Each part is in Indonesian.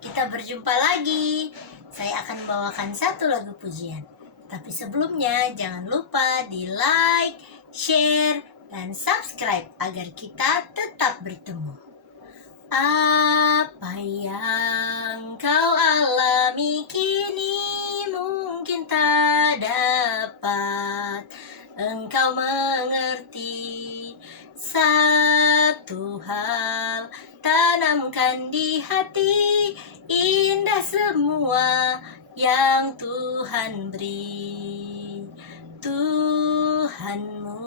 kita berjumpa lagi. Saya akan membawakan satu lagu pujian. Tapi sebelumnya jangan lupa di like, share, dan subscribe agar kita tetap bertemu. Apa yang kau alami kini mungkin tak dapat engkau mengerti. Satu hal tanamkan di hati, indah semua yang Tuhan beri. Tuhanmu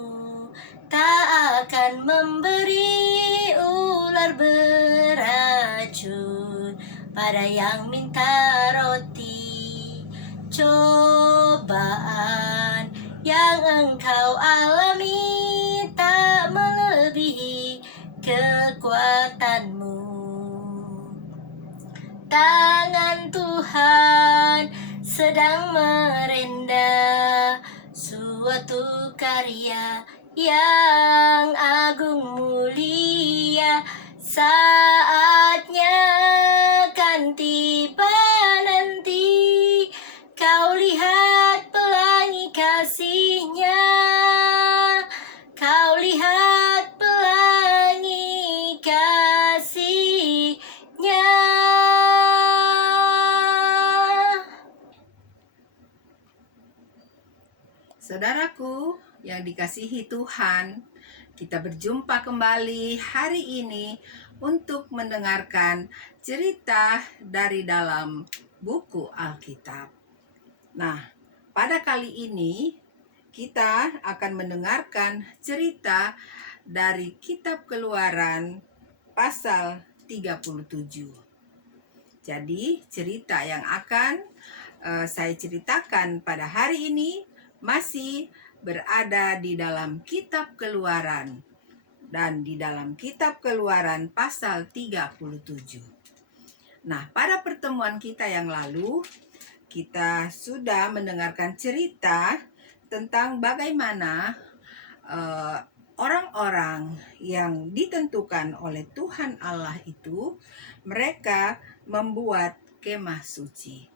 tak akan memberi ular beracun pada yang minta roti. Cobaan yang engkau alami tak melebihi kekuatanmu. Tangan Tuhan sedang merendah suatu karya yang agung mulia. Saatnya kan tiba nanti, kau lihat pelangi kasih-Nya. Kau lihat pelangi kasih-Nya. Saudaraku yang dikasihi Tuhan, kita berjumpa kembali hari ini untuk mendengarkan cerita dari dalam buku Alkitab. Nah, pada kali ini kita akan mendengarkan cerita dari kitab Keluaran pasal 37. Jadi, cerita yang akan saya ceritakan pada hari ini masih berada di dalam kitab Keluaran dan di dalam kitab Keluaran pasal 37. Nah, pada pertemuan kita yang lalu kita sudah mendengarkan cerita tentang bagaimana orang-orang yang ditentukan oleh Tuhan Allah itu mereka membuat kemah suci.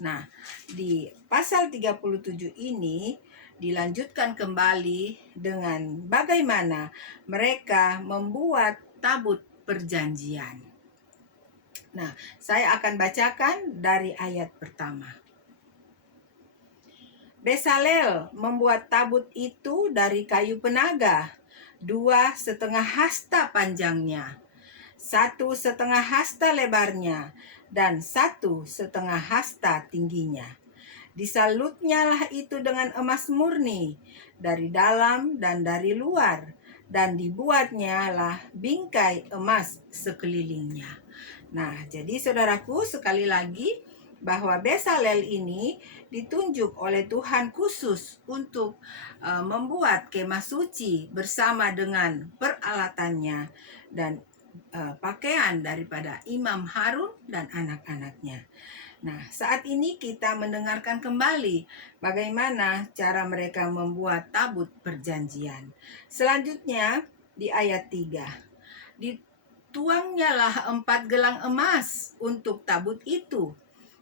Nah, di pasal 37 ini dilanjutkan kembali dengan bagaimana mereka membuat tabut perjanjian. Nah, saya akan bacakan dari ayat pertama. Besalel membuat tabut itu dari kayu penaga, 2,5 hasta panjangnya, 1,5 hasta lebarnya, dan 1,5 hasta tingginya. Disalutnya lah itu dengan emas murni dari dalam dan dari luar, dan dibuatnya lah bingkai emas sekelilingnya. Nah, jadi saudaraku, sekali lagi bahwa Besalel ini ditunjuk oleh Tuhan khusus untuk membuat kemah suci bersama dengan peralatannya dan pakaian daripada Imam Harun dan anak-anaknya. Nah, saat ini kita mendengarkan kembali bagaimana cara mereka membuat tabut perjanjian. Selanjutnya di ayat 3. Dituangnya lah 4 gelang emas untuk tabut itu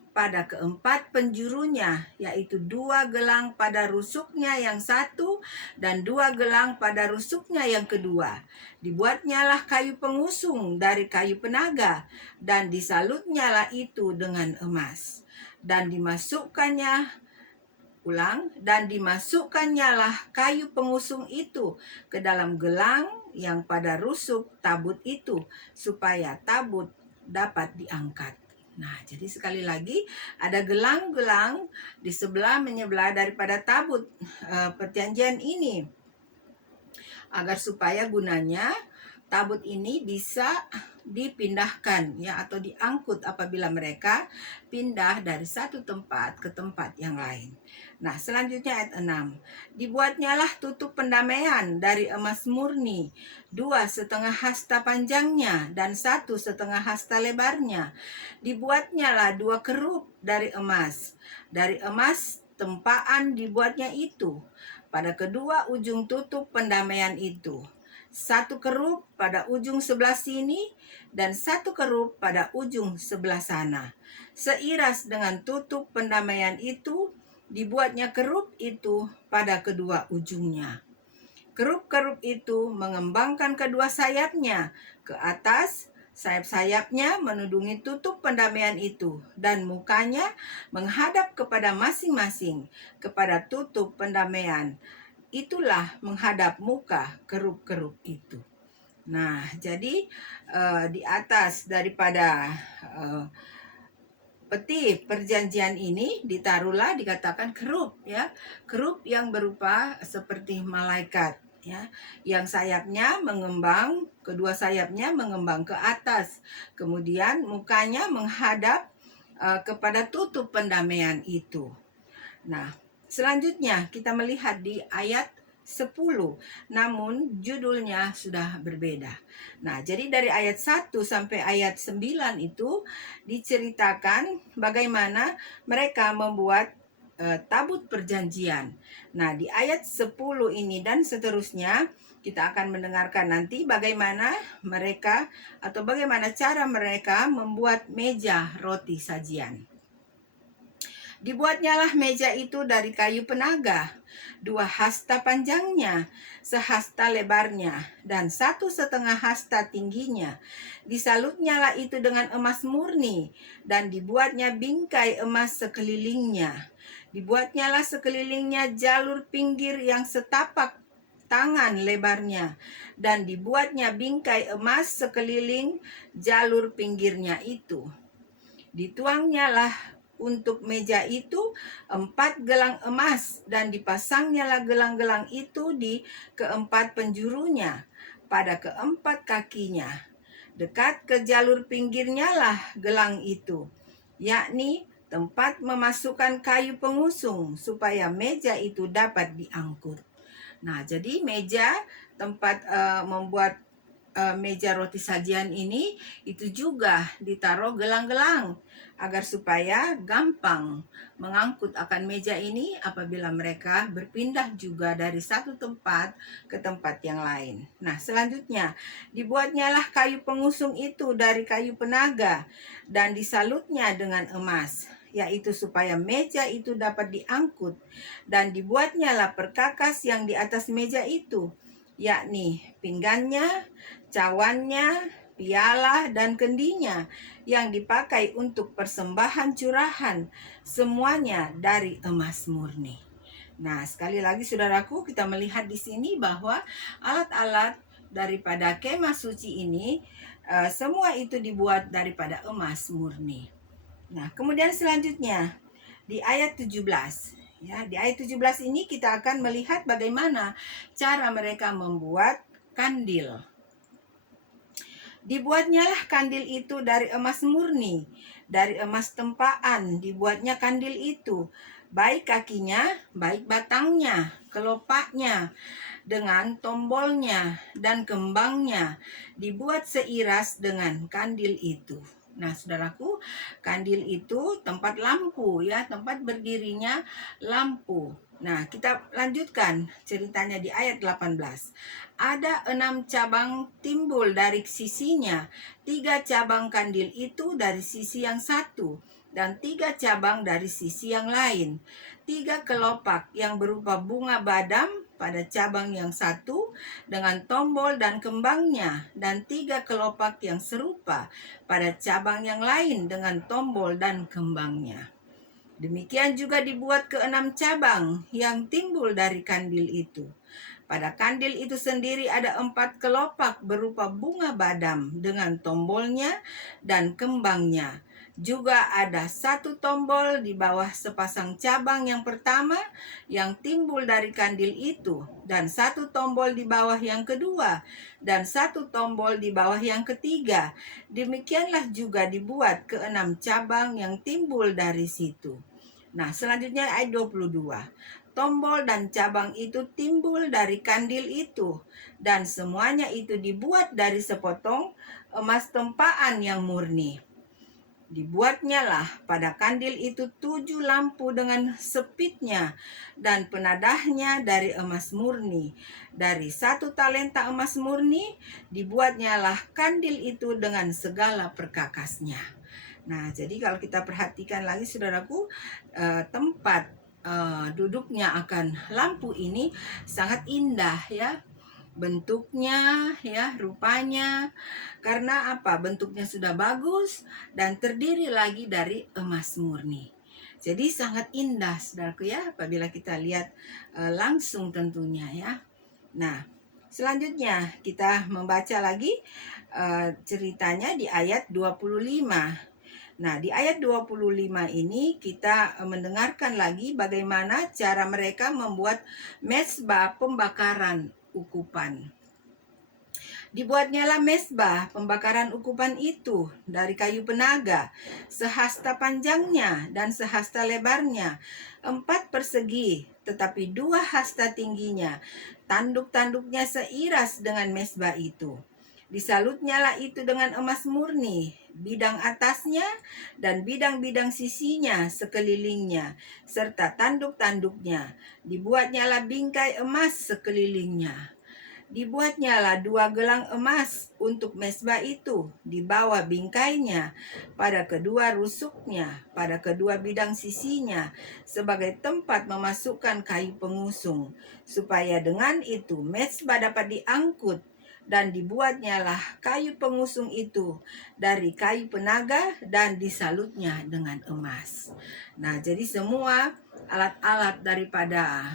pada keempat penjurunya, yaitu 2 gelang pada rusuknya yang satu dan 2 gelang pada rusuknya yang kedua. Dibuatnya lah kayu pengusung dari kayu penaga, dan disalutnya lah itu dengan emas. Dan dimasukkannya lah kayu pengusung itu ke dalam gelang yang pada rusuk tabut itu, supaya tabut dapat diangkat. Nah, jadi sekali lagi ada gelang-gelang di sebelah menyebelah daripada tabut perjanjian ini, agar supaya gunanya tabut ini bisa dipindahkan ya, atau diangkut apabila mereka pindah dari satu tempat ke tempat yang lain. Nah, selanjutnya ayat 6. Dibuatnya lah tutup pendamaian dari emas murni, 2,5 hasta panjangnya dan 1,5 hasta lebarnya. Dibuatnya lah 2 kerup dari emas. Dari emas tempaan dibuatnya itu pada kedua ujung tutup pendamaian itu. satu kerup pada ujung sebelah sini dan satu kerup pada ujung sebelah sana. Seiras dengan tutup pendamaian itu, dibuatnya kerup itu pada kedua ujungnya. Kerup-kerup itu mengembangkan kedua sayapnya ke atas. Sayap-sayapnya menudungi tutup pendamaian itu, dan mukanya menghadap kepada masing-masing, kepada tutup pendamaian. Itulah menghadap muka kerup-kerup itu. Nah, jadi di atas daripada peti perjanjian ini ditaruhlah, dikatakan kerup, ya, kerup yang berupa seperti malaikat, ya, yang sayapnya mengembang, kedua sayapnya mengembang ke atas, kemudian mukanya menghadap kepada tutup pendamaian itu. Nah, selanjutnya kita melihat di ayat 10, namun judulnya sudah berbeda. Nah, jadi dari ayat 1 sampai ayat 9 itu diceritakan bagaimana mereka membuat tabut perjanjian. Nah, di ayat 10 ini dan seterusnya kita akan mendengarkan nanti bagaimana mereka atau bagaimana cara mereka membuat meja roti sajian. Dibuatnyalah meja itu dari kayu penaga, 2 hasta panjangnya, sehasta lebarnya, dan 1,5 hasta tingginya. Disalutnyalah itu dengan emas murni, dan dibuatnya bingkai emas sekelilingnya. Dibuatnyalah sekelilingnya jalur pinggir yang setapak tangan lebarnya, dan dibuatnya bingkai emas sekeliling jalur pinggirnya itu. Dituangnyalah untuk meja itu 4 gelang emas, dan dipasangnyalah gelang-gelang itu di keempat penjurunya, pada keempat kakinya. Dekat ke jalur pinggirnya lah gelang itu, yakni tempat memasukkan kayu pengusung, supaya meja itu dapat diangkut. Nah, jadi meja tempat membuat meja roti sajian ini itu juga ditaruh gelang-gelang agar supaya gampang mengangkut akan meja ini apabila mereka berpindah juga dari satu tempat ke tempat yang lain. Nah, selanjutnya dibuatnyalah kayu pengusung itu dari kayu penaga dan disalutnya dengan emas, yaitu supaya meja itu dapat diangkut, dan dibuatnyalah perkakas yang di atas meja itu, yakni pinggannya, cawannya, piala, dan kendinya yang dipakai untuk persembahan curahan, semuanya dari emas murni. Nah, sekali lagi saudaraku, kita melihat di sini bahwa alat-alat daripada kemah suci ini semua itu dibuat daripada emas murni. Nah, kemudian selanjutnya di ayat 17. Ya, di ayat 17 ini kita akan melihat bagaimana cara mereka membuat kandil. Dibuatnyalah kandil itu dari emas murni, dari emas tempaan dibuatnya kandil itu, baik kakinya, baik batangnya, kelopaknya, dengan tombolnya dan kembangnya, dibuat seiras dengan kandil itu. Nah, saudaraku, kandil itu tempat lampu, ya, tempat berdirinya lampu. Nah, kita lanjutkan ceritanya di ayat 18. Ada 6 cabang timbul dari sisinya, 3 cabang kandil itu dari sisi yang satu, dan 3 cabang dari sisi yang lain. 3 kelopak yang berupa bunga badam pada cabang yang satu dengan tombol dan kembangnya, dan 3 kelopak yang serupa pada cabang yang lain dengan tombol dan kembangnya. Demikian juga dibuat ke-6 cabang yang timbul dari kandil itu. Pada kandil itu sendiri ada 4 kelopak berupa bunga badam dengan tombolnya dan kembangnya. Juga ada 1 tombol di bawah sepasang cabang yang pertama yang timbul dari kandil itu, dan 1 tombol di bawah yang kedua, dan 1 tombol di bawah yang ketiga. Demikianlah juga dibuat ke-6 cabang yang timbul dari situ. Nah, selanjutnya ayat 22. Tombol dan cabang itu timbul dari kandil itu, dan semuanya itu dibuat dari sepotong emas tempaan yang murni. Dibuatnyalah pada kandil itu 7 lampu dengan sepitnya dan penadahnya dari emas murni. Dari 1 talenta emas murni dibuatnyalah kandil itu dengan segala perkakasnya. Nah, jadi kalau kita perhatikan lagi saudaraku, tempat duduknya akan lampu ini sangat indah ya. Bentuknya ya, rupanya, karena apa? Bentuknya sudah bagus dan terdiri lagi dari emas murni. Jadi sangat indah saudaraku ya apabila kita lihat langsung tentunya ya. Nah, selanjutnya kita membaca lagi ceritanya di ayat 25. Nah, di ayat 25 ini kita mendengarkan lagi bagaimana cara mereka membuat mezbah pembakaran ukupan. Dibuatnyalah mezbah pembakaran ukupan itu dari kayu penaga, sehasta panjangnya dan sehasta lebarnya, 4 persegi, tetapi 2 hasta tingginya. Tanduk-tanduknya seiras dengan mezbah itu. Disalutnyalah itu dengan emas murni, bidang atasnya dan bidang-bidang sisinya sekelilingnya, serta tanduk-tanduknya. Dibuatnyalah bingkai emas sekelilingnya. Dibuatnyalah 2 gelang emas untuk mezbah itu di bawah bingkainya, pada kedua rusuknya, pada kedua bidang sisinya, sebagai tempat memasukkan kayu pengusung, supaya dengan itu mezbah dapat diangkut. Dan dibuatnyalah kayu pengusung itu dari kayu penaga dan disalutnya dengan emas. Nah, jadi semua alat-alat daripada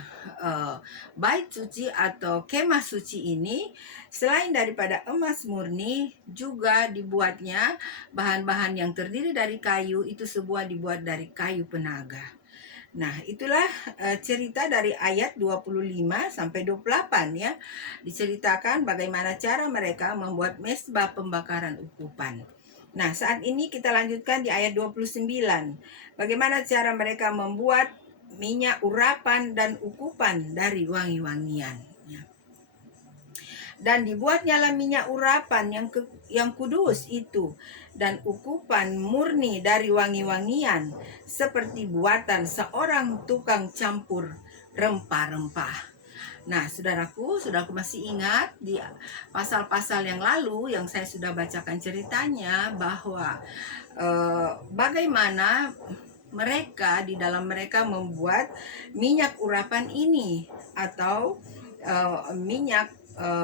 bait suci atau kemah suci ini, selain daripada emas murni, juga dibuatnya bahan-bahan yang terdiri dari kayu itu sebuah dibuat dari kayu penaga. Nah, itulah cerita dari ayat 25 sampai 28 ya. Diceritakan bagaimana cara mereka membuat mezbah pembakaran ukupan. Nah, saat ini kita lanjutkan di ayat 29. Bagaimana cara mereka membuat minyak urapan dan ukupan dari wangi-wangian. Dan dibuatnyalah minyak urapan yang kudus itu dan ukupan murni dari wangi-wangian seperti buatan seorang tukang campur rempah-rempah. Nah, saudaraku masih ingat di pasal-pasal yang lalu yang saya sudah bacakan ceritanya bahwa bagaimana mereka di dalam mereka membuat minyak urapan ini atau minyak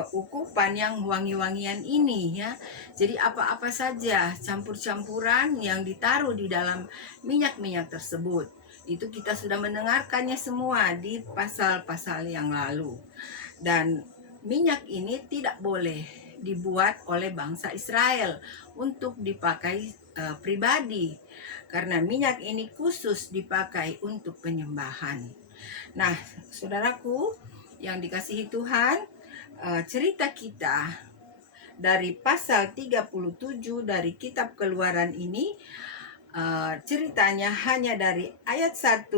ukupan yang wangi-wangian ini ya. Jadi apa-apa saja campur-campuran yang ditaruh di dalam minyak-minyak tersebut. Itu kita sudah mendengarkannya semua di pasal-pasal yang lalu. Dan minyak ini tidak boleh dibuat oleh bangsa Israel untuk dipakai pribadi, karena minyak ini khusus dipakai untuk penyembahan. Nah, saudaraku yang dikasihi Tuhan, cerita kita dari pasal 37 dari kitab Keluaran ini ceritanya hanya dari ayat 1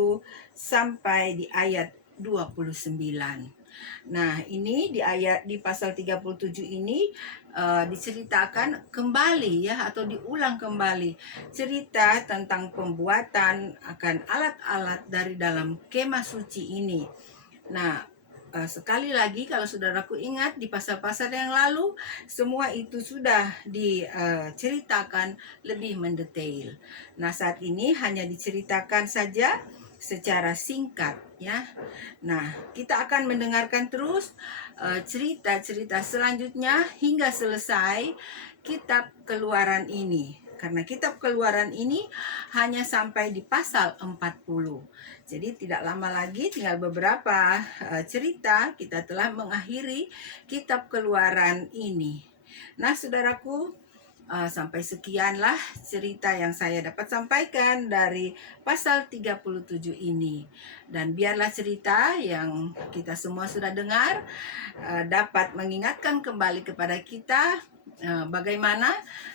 sampai di ayat 29. Nah, ini di pasal 37 ini diceritakan kembali ya atau diulang kembali cerita tentang pembuatan akan alat-alat dari dalam kemah suci ini. Nah, sekali lagi kalau saudaraku ingat di pasal-pasal yang lalu semua itu sudah diceritakan lebih mendetail. Nah, saat ini hanya diceritakan saja secara singkat ya. Nah, kita akan mendengarkan terus cerita-cerita selanjutnya hingga selesai kitab Keluaran ini. Karena kitab Keluaran ini hanya sampai di pasal 40. Jadi tidak lama lagi, tinggal beberapa cerita kita telah mengakhiri kitab Keluaran ini. Nah, saudaraku, sampai sekianlah cerita yang saya dapat sampaikan dari pasal 37 ini. Dan biarlah cerita yang kita semua sudah dengar dapat mengingatkan kembali kepada kita bagaimana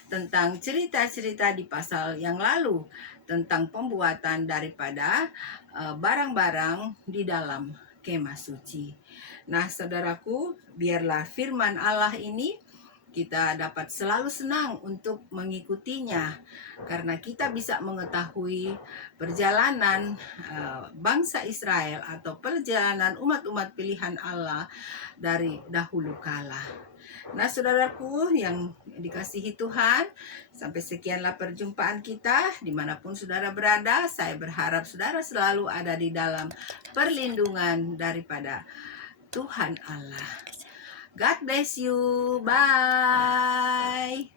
tentang cerita-cerita di pasal yang lalu tentang pembuatan daripada barang-barang di dalam kemah suci. Nah, saudaraku, biarlah firman Allah ini kita dapat selalu senang untuk mengikutinya, karena kita bisa mengetahui perjalanan bangsa Israel atau perjalanan umat-umat pilihan Allah dari dahulu kala. Nah, saudaraku yang dikasihi Tuhan, sampai sekianlah perjumpaan kita. Dimanapun saudara berada, saya berharap saudara selalu ada di dalam perlindungan daripada Tuhan Allah. God bless you. Bye.